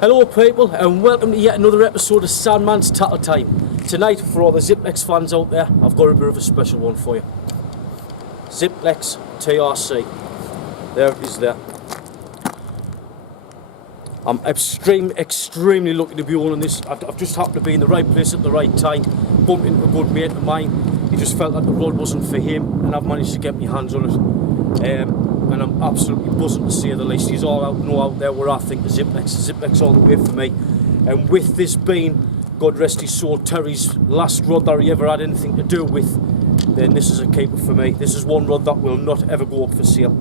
Hello people and welcome to yet another episode of Sandmans Tattle Time. Tonight, for all the Zziplex fans out there, I've got a bit of a special one for you. Zziplex Trc. There it is there. I'm extremely lucky to be owning this. I've just happened to be in the right place at the right time. Bumped into a good mate of mine. He just felt like the rod wasn't for him and I've managed to get my hands on it. And I'm absolutely buzzing to say the least. He's all out there where I think the Zziplex all the way for me. And with this being, God rest his soul, Terry's last rod that he ever had anything to do with, then this is a keeper for me. This is one rod that will not ever go up for sale.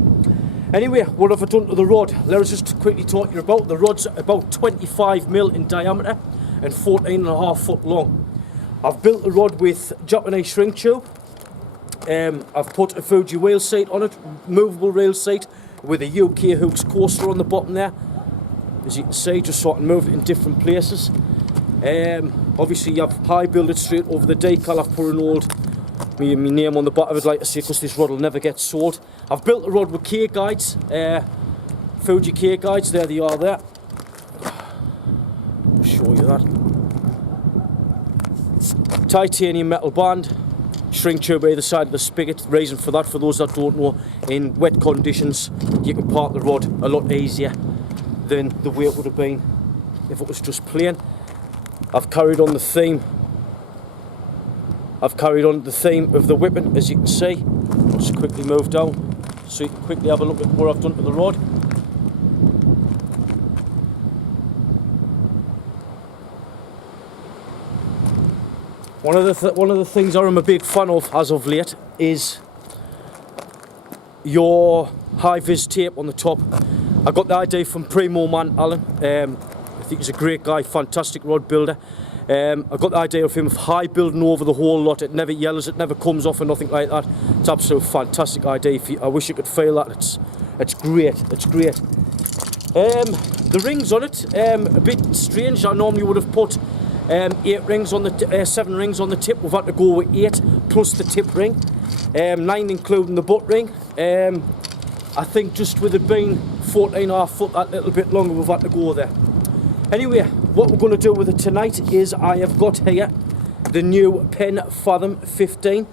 Anyway, what have I done to the rod? Let us just quickly talk to you about. The rod's about 25mm in diameter and 14.5 foot long. I've built the rod with Japanese shrink tube. I've put a Fuji rail seat on it, movable rail seat with a UK hooks coaster on the bottom there. As you can see, just so I can move it in different places. Obviously I've high built it straight over the decal. I've put an old my name on the bottom of it, like I say, because this rod will never get sold. I've built the rod with K guides, Fuji K guides, there they are there. I'll show you that. Titanium metal band. Shrink tube either side of the spigot. The reason for that, for those that don't know, in wet conditions you can park the rod a lot easier than the way it would have been if it was just plain. I've carried on the theme of the whipping, as you can see. I'll just quickly move down so you can quickly have a look at what I've done to the rod. One of the things I'm a big fan of as of late is your high-vis tape on the top. I got the idea from Primo Man Alan. I think he's a great guy, fantastic rod builder. I got the idea of him of high building over the whole lot. It never yellows, it never comes off or nothing like that. It's absolutely fantastic idea. I wish you could feel that. It's great. It's great. The rings on it, a bit strange. I normally would have put 8 rings on the 7 rings on the tip. We've had to go with 8 plus the tip ring, 9 including the butt ring. I think just with it being 14.5 foot, that little bit longer, we've had to go there. Anyway, what we're going to do with it tonight is I have got here the new Penn Fathom 15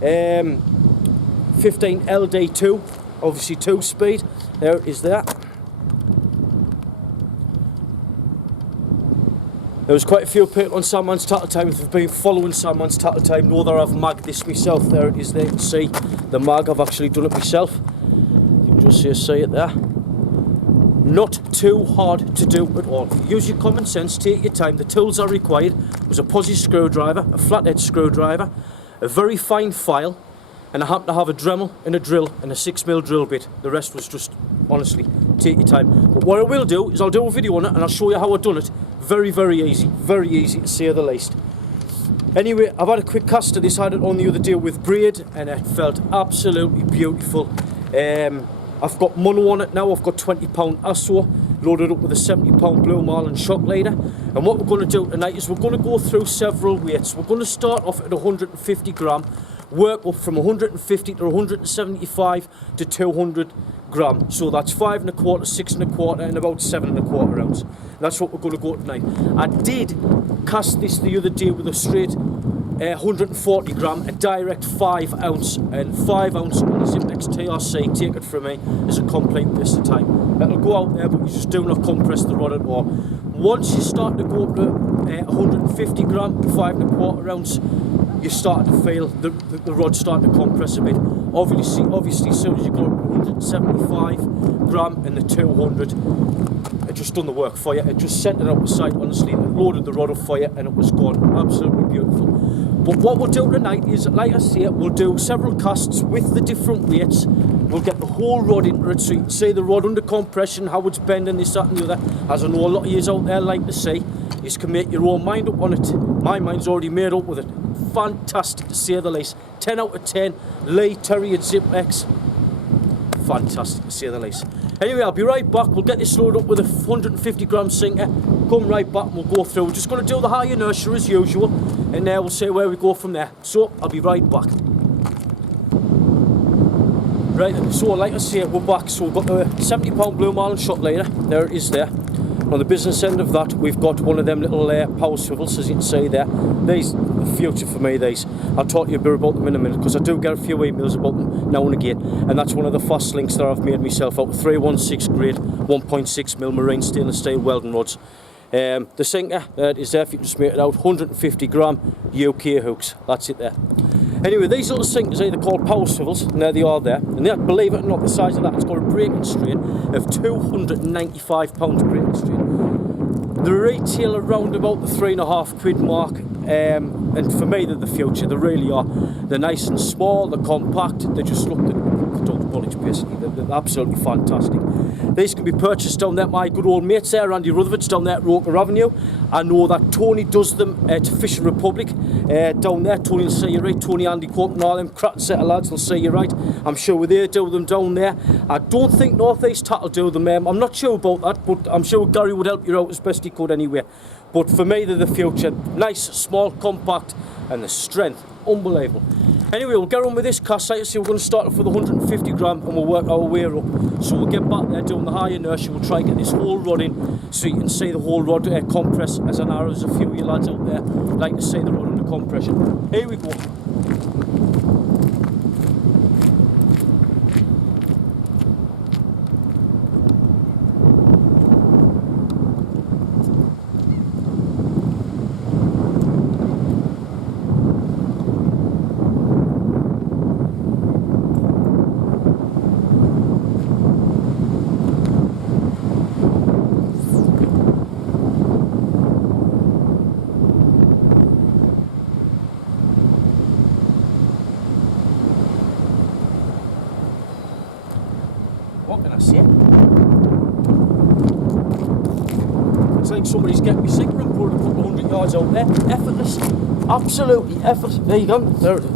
LD2, obviously 2-speed. There it is there. There was quite a few people on Sandmans Tattle Time who have been following Sandmans Tattle Time know that I've magged this myself. There it is there, you can see the mag. I've actually done it myself. You can just see it there. Not too hard to do at all. Use your common sense, take your time. The tools are required was a posi screwdriver, a flathead screwdriver, a very fine file, and I happen to have a Dremel and a drill and a 6mm drill bit. The rest was just, honestly, take your time. But what I will do is I'll do a video on it and I'll show you how I've done it. Very easy to say the least. Anyway, I've had a quick cast of this. I had it on the other day with braid and it felt absolutely beautiful. I've got mono on it now. I've got 20-pound ASO loaded up with a 70-pound Blue Marlin shock leader. And what we're going to do tonight is we're going to go through several weights. We're going to start off at 150 gram, work up from 150 to 175 to 200 gram. So that's 5 1/4, 6 1/4 and about 7 1/4 ounce. That's what we're going to go tonight. I did cast this the other day with a straight 140 gram, a direct 5 ounce, and 5 ounce on the Zziplex Trc, take it from me, is a complete waste of time. It'll go out there, but you just do not compress the rod at all. Once you start to go up to 150 gram, 5 1/4 ounce, you start to feel the rod starting to compress a bit. Obviously, as soon as you go up to 175 gram and the 200, it just done the work for you. It just sent it out the side, honestly. It loaded the rod up for you and it was gone. Absolutely beautiful. But what we'll do tonight is, like I say, we'll do several casts with the different weights. We'll get the whole rod into it so you can see the rod under compression, how it's bending, this, that and the other. As I know a lot of you out there like to see, you can make your own mind up on it. My mind's already made up with it. Fantastic to say the least. 10 out of 10. Lee, Terry and Zziplex. Fantastic to say the least. Anyway, I'll be right back. We'll get this loaded up with a 150 gram sinker. Come right back and we'll go through. We're just going to do the high inertia as usual. And we'll see where we go from there. So, I'll be right back. Right, so like I say, we're back. So we've got the 70 pound Blue Marlin shot leader. There it is there. On the business end of that, we've got one of them little power swivels, as you can see there. These are the future for me, these. I'll talk to you a bit about them in a minute, because I do get a few emails about them now and again, and that's one of the fast links that I've made myself out with 316 grade 1.6mm marine stainless steel welding rods. The sinker is there, if you can just make it out, 150 gram UK hooks, that's it there. Anyway, these little sinkers are either called power swivels, and there they are there, and that, believe it or not, the size of that, it's got a braking strain of 295 pounds braking strain. The retail around about the £3.5 mark, and for me they're the future, they really are. They're nice and small, they're compact, they just look basically, they're absolutely fantastic. These can be purchased down there, my good old mates there, Andy Rutherford's down there at Roker Avenue. I know that Tony does them at Fishing Republic down there. Tony will see you right, Tony, Andy Cook and all them cracking set of lads will see you right. I'm sure they do them down there. I don't think North East Tackle do them, I'm not sure about that, but I'm sure Gary would help you out as best he could anyway. But for me they're the future, nice, small, compact, and the strength, unbelievable. Anyway, we'll get on with this cast site. So we're going to start off with 150 gram and we'll work our way up. So we'll get back there doing the high inertia. We'll try and get this whole rod in so you can see the whole rod compress as an arrow. There's a few of you lads out there like to see the rod under compression. Here we go. What can I say? It's like somebody's getting me sinker and put a couple of 100 yards out there. Effortless. Absolutely effortless. There you go. There it is.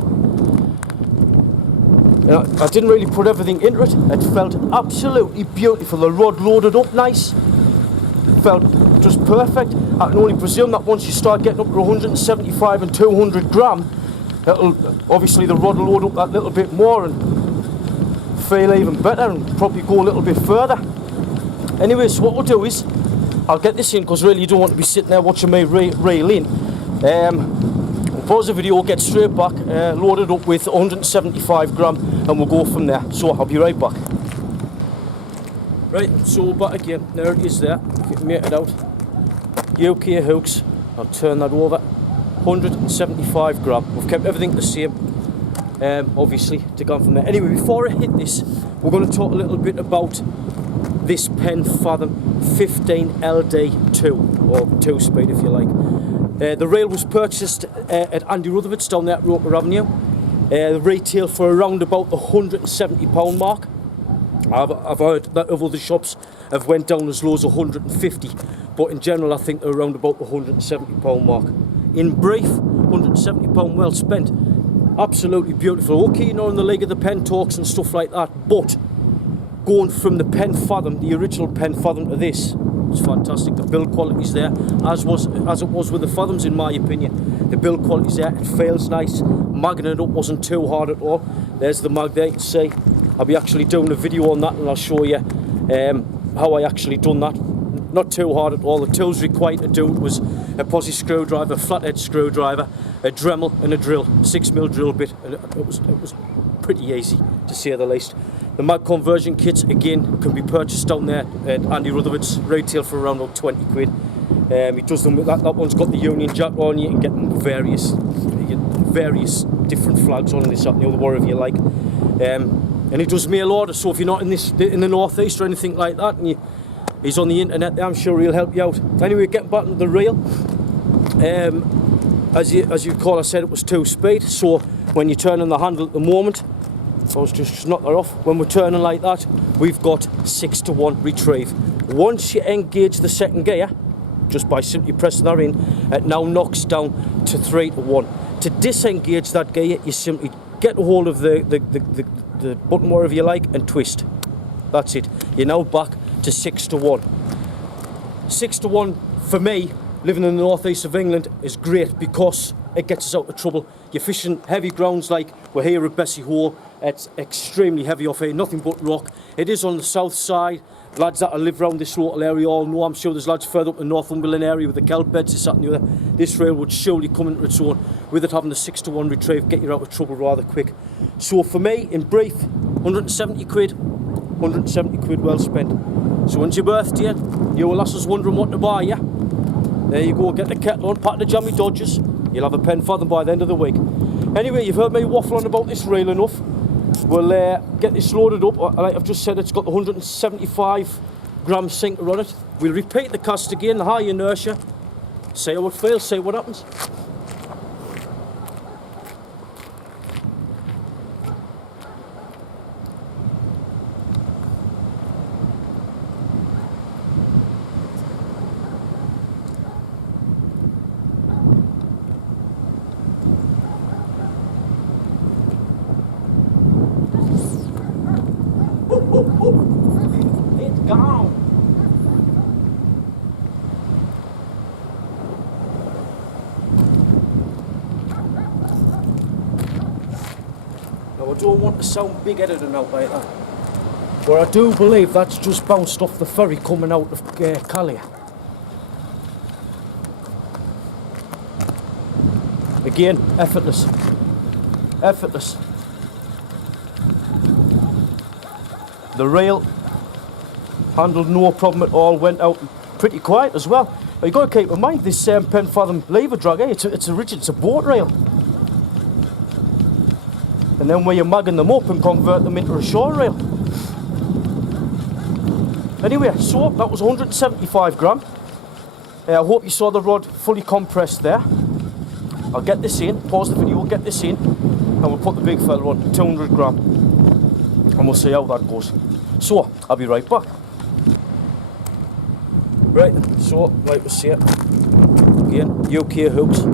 I didn't really put everything into it. It felt absolutely beautiful. The rod loaded up nice. Felt just perfect. I can only presume that once you start getting up to 175 and 200 gram, it'll, obviously the rod will load up that little bit more and feel even better and probably go a little bit further. Anyway, so what we'll do is I'll get this in, because really you don't want to be sitting there watching me reel in. We'll pause the video, get straight back, load it up with 175 gram and we'll go from there. So I'll be right back. Right, so back again, there it is there, if you can make it out. UK hooks, I'll turn that over, 175 gram, we've kept everything the same. Obviously to go from there. Anyway, before I hit this, we're going to talk a little bit about this Penn Fathom 15LD2 or 2-speed if you like. The reel was purchased at Andy Rutherford's down there at Roker Avenue. The retail for around about the £170 mark. I've heard that of other shops have went down as low as 150, but in general I think they're around about the £170 mark. In brief, £170 well spent. Absolutely beautiful. Okay, you know, in the League of the Pen talks and stuff like that, but going from the Penn Fathom, the original Penn Fathom, to this, it's fantastic. The build quality's there, as it was with the Fathoms, in my opinion. The build quality's there. It feels nice. Magging it up wasn't too hard at all. There's the mag there. You can see. I'll be actually doing a video on that, and I'll show you how I actually done that. Not too hard at all. The tools required to do it was a posi screwdriver, a flathead screwdriver, a Dremel and a drill, 6mm drill bit, and it was pretty easy to say the least. The mag conversion kits again can be purchased down there at Andy Rutherford's, retail for around about 20 quid. He does them with that one's got the Union Jack on. You can get them various different flags on this, that and the other, whatever you like. And he does mail order, so if you're not in the North East or anything like that, and he's on the internet there, I'm sure he'll help you out. Anyway, getting back to the reel. As you recall, I said it was 2-speed, so when you're turning the handle at the moment, I was just knock that off. When we're turning like that, we've got 6-to-1 retrieve. Once you engage the second gear, just by simply pressing that in, it now knocks down to 3-to-1. To disengage that gear, you simply get a hold of the button, wherever you like, and twist. That's it. You're now back to 6-to-1. 6-to-1 for me, living in the northeast of England, is great because it gets us out of trouble. You're fishing heavy grounds like we're here at Bessie Hole. It's extremely heavy off here, nothing but rock. It is on the south side lads that live around this local area all know. I'm sure there's lads further up the Northumberland area with the kelp beds, this, that and the other. This rail would surely come into its own with it having the 6-to-1 retrieve, get you out of trouble rather quick. So for me, in brief, 170 quid, 170 quid well spent. So when's your birthday? Your lasses wondering what to buy, yeah? There you go, get the kettle on, pack the jammy dodgers. You'll have a pen for them by the end of the week. Anyway, you've heard me waffle on about this rail enough. We'll get this loaded up. Like I've just said, it's got the 175 gram sinker on it. We'll repeat the cast again, the high inertia. See how it feels, see what happens. It's gone. Now I don't want to sound big-headed and out like that, but I do believe that's just bounced off the ferry coming out of Calais. Again, effortless. Effortless. The rail handled no problem at all, went out pretty quiet as well. But you've got to keep in mind this 10 fathom lever drag, it's a rigid, it's a boat rail. And then where you're magging them up and convert them into a shore rail. Anyway, so that was 175 gram. I hope you saw the rod fully compressed there. I'll get this in, pause the video, get this in, and we'll put the big fella on, 200 gram. And we'll see how that goes. So, I'll be right back. Right, so, like we see it. Again, UK hooks. If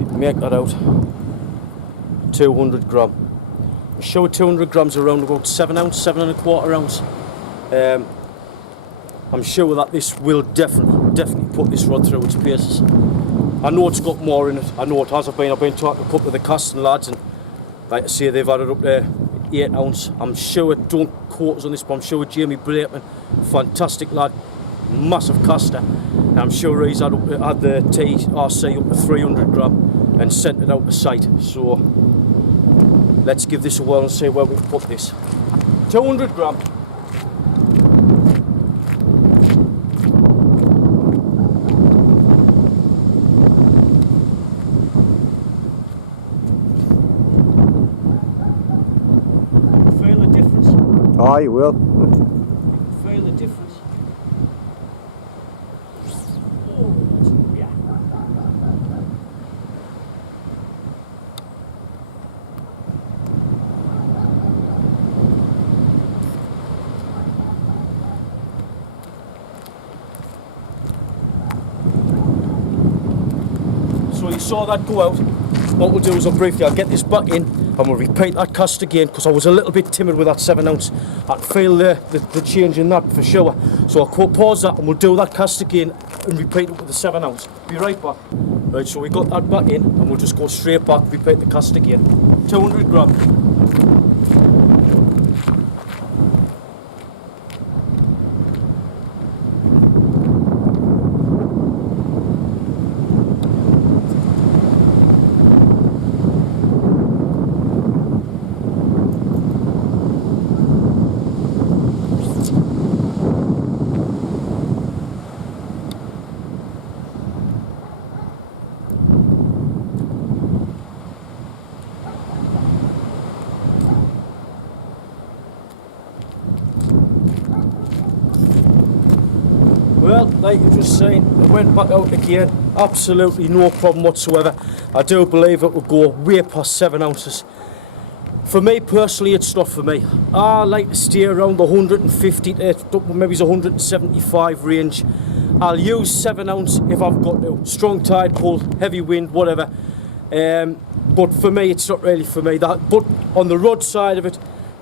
you can make that out. 200 gram. I'm sure 200 grams around about 7 ounce, 7¼ ounce. I'm sure that this will definitely put this rod through its paces. I know it's got more in it. I know it has. I've been talking to a couple of the casting lads, and like I say, they've added up there 8 ounce. I'm sure, don't quote us on this, but I'm sure Jamie Brakeman, fantastic lad, massive caster, and I'm sure he's had the TRC up to 300 gram and sent it out to site. So let's give this a whirl and see where we put this. 200 gram. Oh, you will. Feel the difference. Oh, yeah. So you saw that go out. What we'll do is I'll get this back in and we'll repeat that cast again, because I was a little bit timid with that 7 ounce. I can feel the change in that for sure. So I'll pause that and we'll do that cast again and repeat it with the 7 ounce. Be right back. Right, so we got that back in and we'll just go straight back, repeat the cast again. 200 gram. Well, like you just seen, it went back out again, absolutely no problem whatsoever. I do believe it will go way past 7 ounces. For me personally, it's not for me. I like to stay around the 150 to maybe 175 range. I'll use 7 ounce if I've got to. Strong tide, pull, heavy wind, whatever. But for me, it's not really for me. But on the rod side of it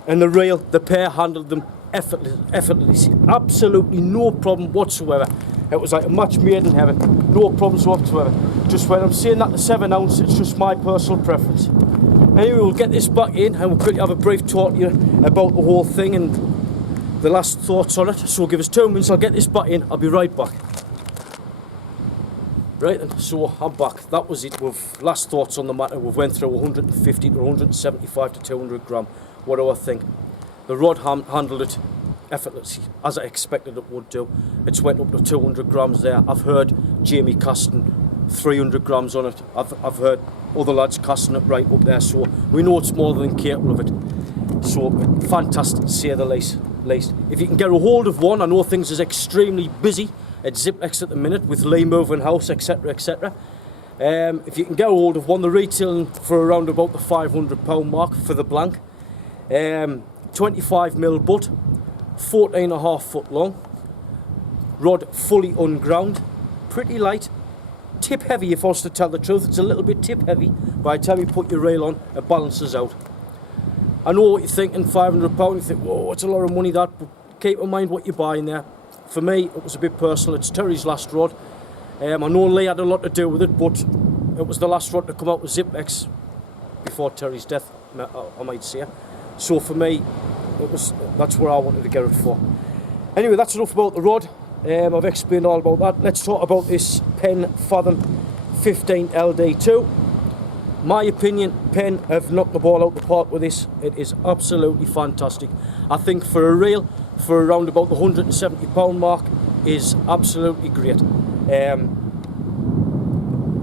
and the reel, the pair handled them effortlessly. Absolutely no problem whatsoever. It was like a match made in heaven. No problems whatsoever. Just when I'm saying that the 7 ounce, it's just my personal preference. Anyway, we'll get this back in and we'll quickly have a brief talk to you about the whole thing and the last thoughts on it. So give us 2 minutes, I'll get this back in, I'll be right back. Right then, so I'm back. That was it. We've last thoughts on the matter. We've went through 150 to 175 to 200 gram. What do I think? The rod handled it effortlessly, as I expected it would do. It's went up to 200 grams there. I've heard Jamie casting 300 grams on it. I've heard other lads casting it right up there. So we know it's more than capable of it. So fantastic to say the least. If you can get a hold of one, I know things is extremely busy at Zziplex at the minute with Lee moving house, etc, etc. If you can get a hold of one, they're retailing for around about the £500 mark for the blank. 25mm butt, 14.5 foot long, rod fully unground, pretty light, tip heavy if I was to tell the truth. It's a little bit tip heavy. By the time you put your rail on, it balances out. I know what you're thinking, £500, you think, whoa, it's a lot of money that, but keep in mind what you're buying there. For me, it was a bit personal. It's Terry's last rod. I know Lee had a lot to do with it, but it was the last rod to come out with Zziplex before Terry's death, I might say. So for me, that's where I wanted to get it for. Anyway, that's enough about the rod. I've explained all about that. Let's talk about this Penn Fathom 15 LD2. My opinion, Penn have knocked the ball out the park with this. It is absolutely fantastic. I think for a reel, for around about the £170 mark, is absolutely great.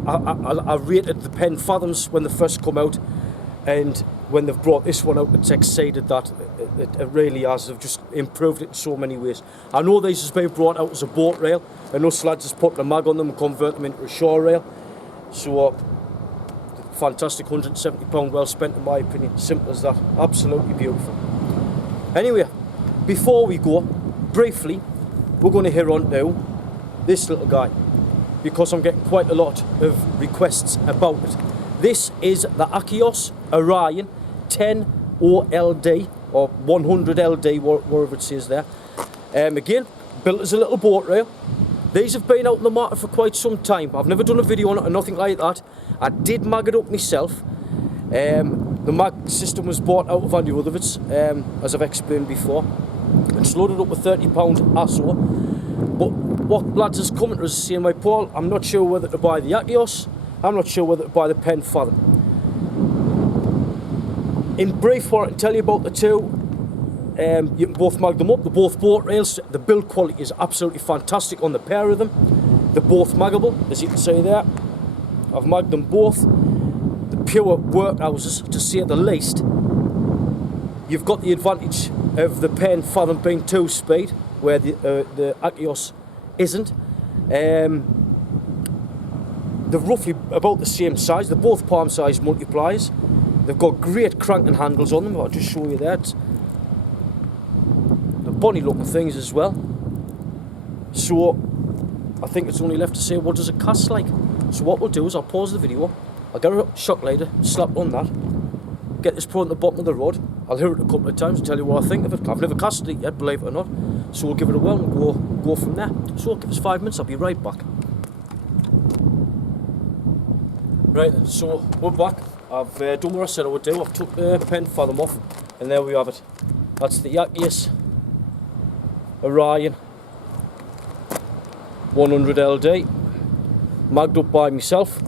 I rated the Penn Fathoms when they first come out, and when they've brought this one out, it's exceeded that. It really has. They've just improved it in so many ways. I know these has been brought out as a boat rail, and us lads has put a mag on them and convert them into a shore rail. So fantastic, £170 well spent in my opinion. Simple as that. Absolutely beautiful. Anyway, before we go, briefly, we're going to hear on to this little guy, because I'm getting quite a lot of requests about it. This is the Achios Orion 10 OLD, or 100 LD, whatever it says there. Again, built as a little boat rail. These have been out in the market for quite some time. I've never done a video on it or nothing like that. I did mag it up myself. The mag system was bought out of Andy Rutherford's, as I've explained before. It's loaded up with £30 ASO. But what lads is coming to us saying, my Paul, I'm not sure whether to buy the Achios, I'm not sure whether to buy the Penn Fathom. In brief, what I can tell you about the two, you can both mag them up. They're both boat rails. The build quality is absolutely fantastic on the pair of them. They're both maggable, as you can see there. I've magged them both. The pure workhouses, to say the least. You've got the advantage of the Penn Fathom being 2-speed, where the Achios isn't. They're roughly about the same size. They're both palm-sized multipliers. They've got great cranking handles on them. I'll just show you that. They're bonny looking things as well. So I think it's only left to say, what does it cast like? So what we'll do is I'll pause the video, I'll get a shock lighter, slap on that, get this put on the bottom of the rod. I'll hear it a couple of times and tell you what I think of it. I've never casted it yet, believe it or not. So we'll give it a whirl and go from there. So give us 5 minutes, I'll be right back. Right then, so we're back. I've done what I said I would do. I've took the Penn Fathom off, and there we have it. That's the Achios Orion 100 LD, magged up by myself.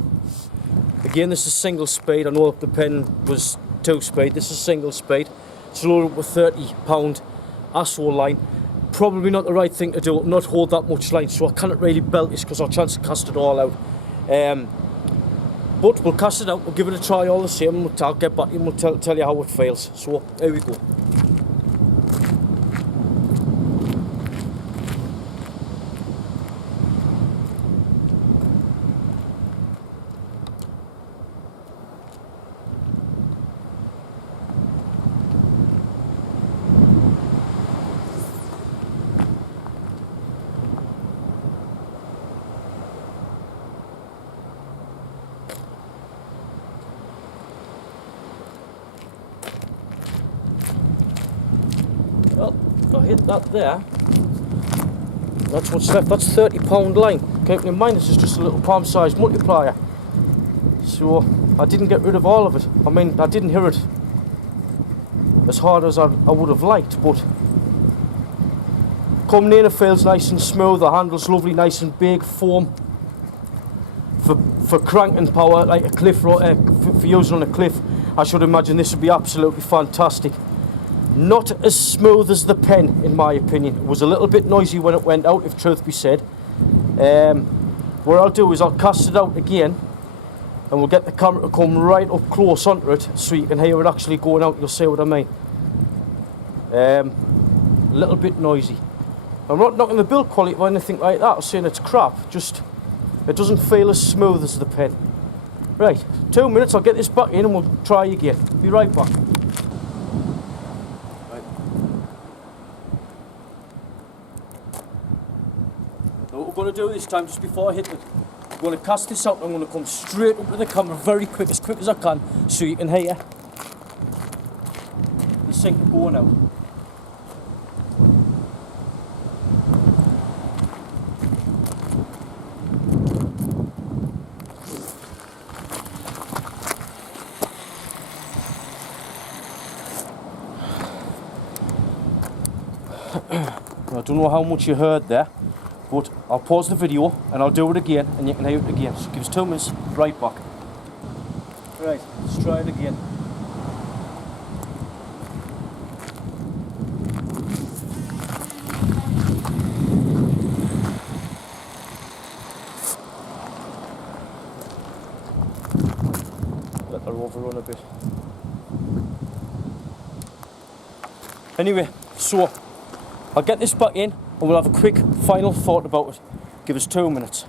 Again, this is single speed. I know the Penn was 2-speed. This is single speed. It's loaded up with £30 ASO line. Probably not the right thing to do, not hold that much line, so I cannot really belt this because I'll chance to cast it all out. But we'll cast it out, we'll give it a try all the same, and I'll get back and we'll tell you how it feels. So, here we go. Well, if I hit that there, that's what's left. That's £30 line. Keeping in mind this is just a little palm-sized multiplier. So I didn't get rid of all of it. I mean, I didn't hear it as hard as I would have liked, but coming in, it feels nice and smooth, the handle's lovely, nice and big, foam. For cranking power, like a cliff, for using on a cliff, I should imagine this would be absolutely fantastic. Not as smooth as the pen, in my opinion. It was a little bit noisy when it went out, if truth be said. What I'll do is I'll cast it out again, and we'll get the camera to come right up close onto it, so you can hear it actually going out. You'll see what I mean. A little bit noisy. I'm not knocking the build quality or anything like that, I'm saying it's crap, just it doesn't feel as smooth as the pen. Right, 2 minutes, I'll get this back in and we'll try again. Be right back. Right. Now what we're going to do this time, just before I hit it, I'm going to cast this out and I'm going to come straight up to the camera very quick as I can, so you can hear the sinker going out. I don't know how much you heard there, but I'll pause the video and I'll do it again and you can hear it again. So give us 2 minutes, right back. Right, let's try it again. Let her overrun a bit. Anyway, so I'll get this back in and we'll have a quick final thought about it. Give us 2 minutes.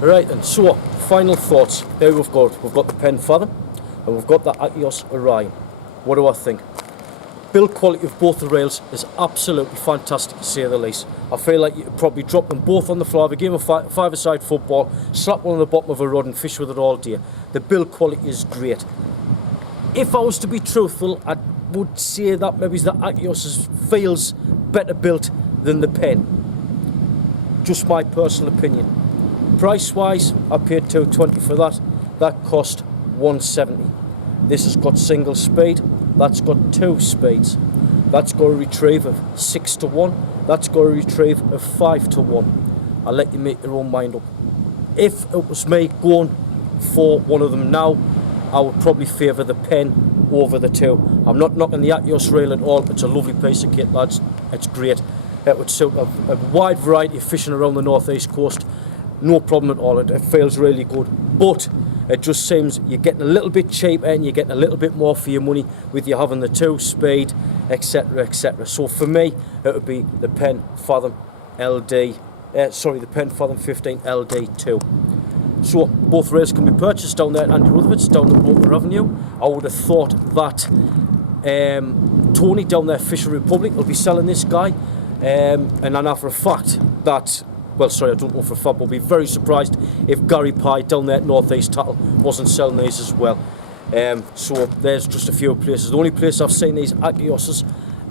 Right then, so final thoughts. There we've got the Pen Fathom and we've got the Agios Orion. What do I think? Build quality of both the rails is absolutely fantastic to say the least. I feel like you could probably drop them both on the floor, have a game of five-a-side football, slap one on the bottom of a rod and fish with it all day. The build quality is great. If I was to be truthful, I would say that maybe the Agios feels better built than the Pen. Just my personal opinion. Price wise, I paid $220 for that. That cost $170. This has got single speed, that's got 2 speeds. That's got a retrieve of 6 to 1. That's got a retrieve of 5 to 1. I'll let you make your own mind up. If it was me going for one of them now, I would probably favour the Pen over the 2. I'm not knocking the Agios rail at all. It's a lovely piece of kit, lads. It's great. It would suit a wide variety of fishing around the northeast coast. No problem at all. It feels really good. But it just seems you're getting a little bit cheaper and you're getting a little bit more for your money with you having the 2 speed, etc, etc. So for me, it would be the Pen Fathom LD. The Pen Fathom 15 LD2. So both rails can be purchased down there at Andy Rutherford's down the Roper Avenue. I would have thought that Tony down there Fisher Republic will be selling this guy, and I know for a fact that, well, sorry, I don't know for a fact, but I'll be very surprised if Gary Pye down there at Northeast Tattle wasn't selling these as well. So there's just a few places. The only place I've seen these Agioses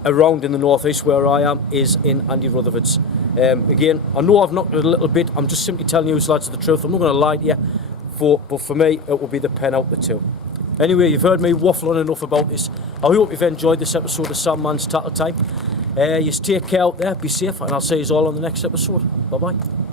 around in the northeast where I am is in Andy Rutherford's. Again, I know I've knocked it a little bit. I'm just simply telling you, lads, the truth. I'm not going to lie to you, but for me, it will be the Pen out the 2. Anyway, you've heard me waffling enough about this. I hope you've enjoyed this episode of Sandmans Tattle Time. You take care out there, be safe, and I'll see you all on the next episode. Bye-bye.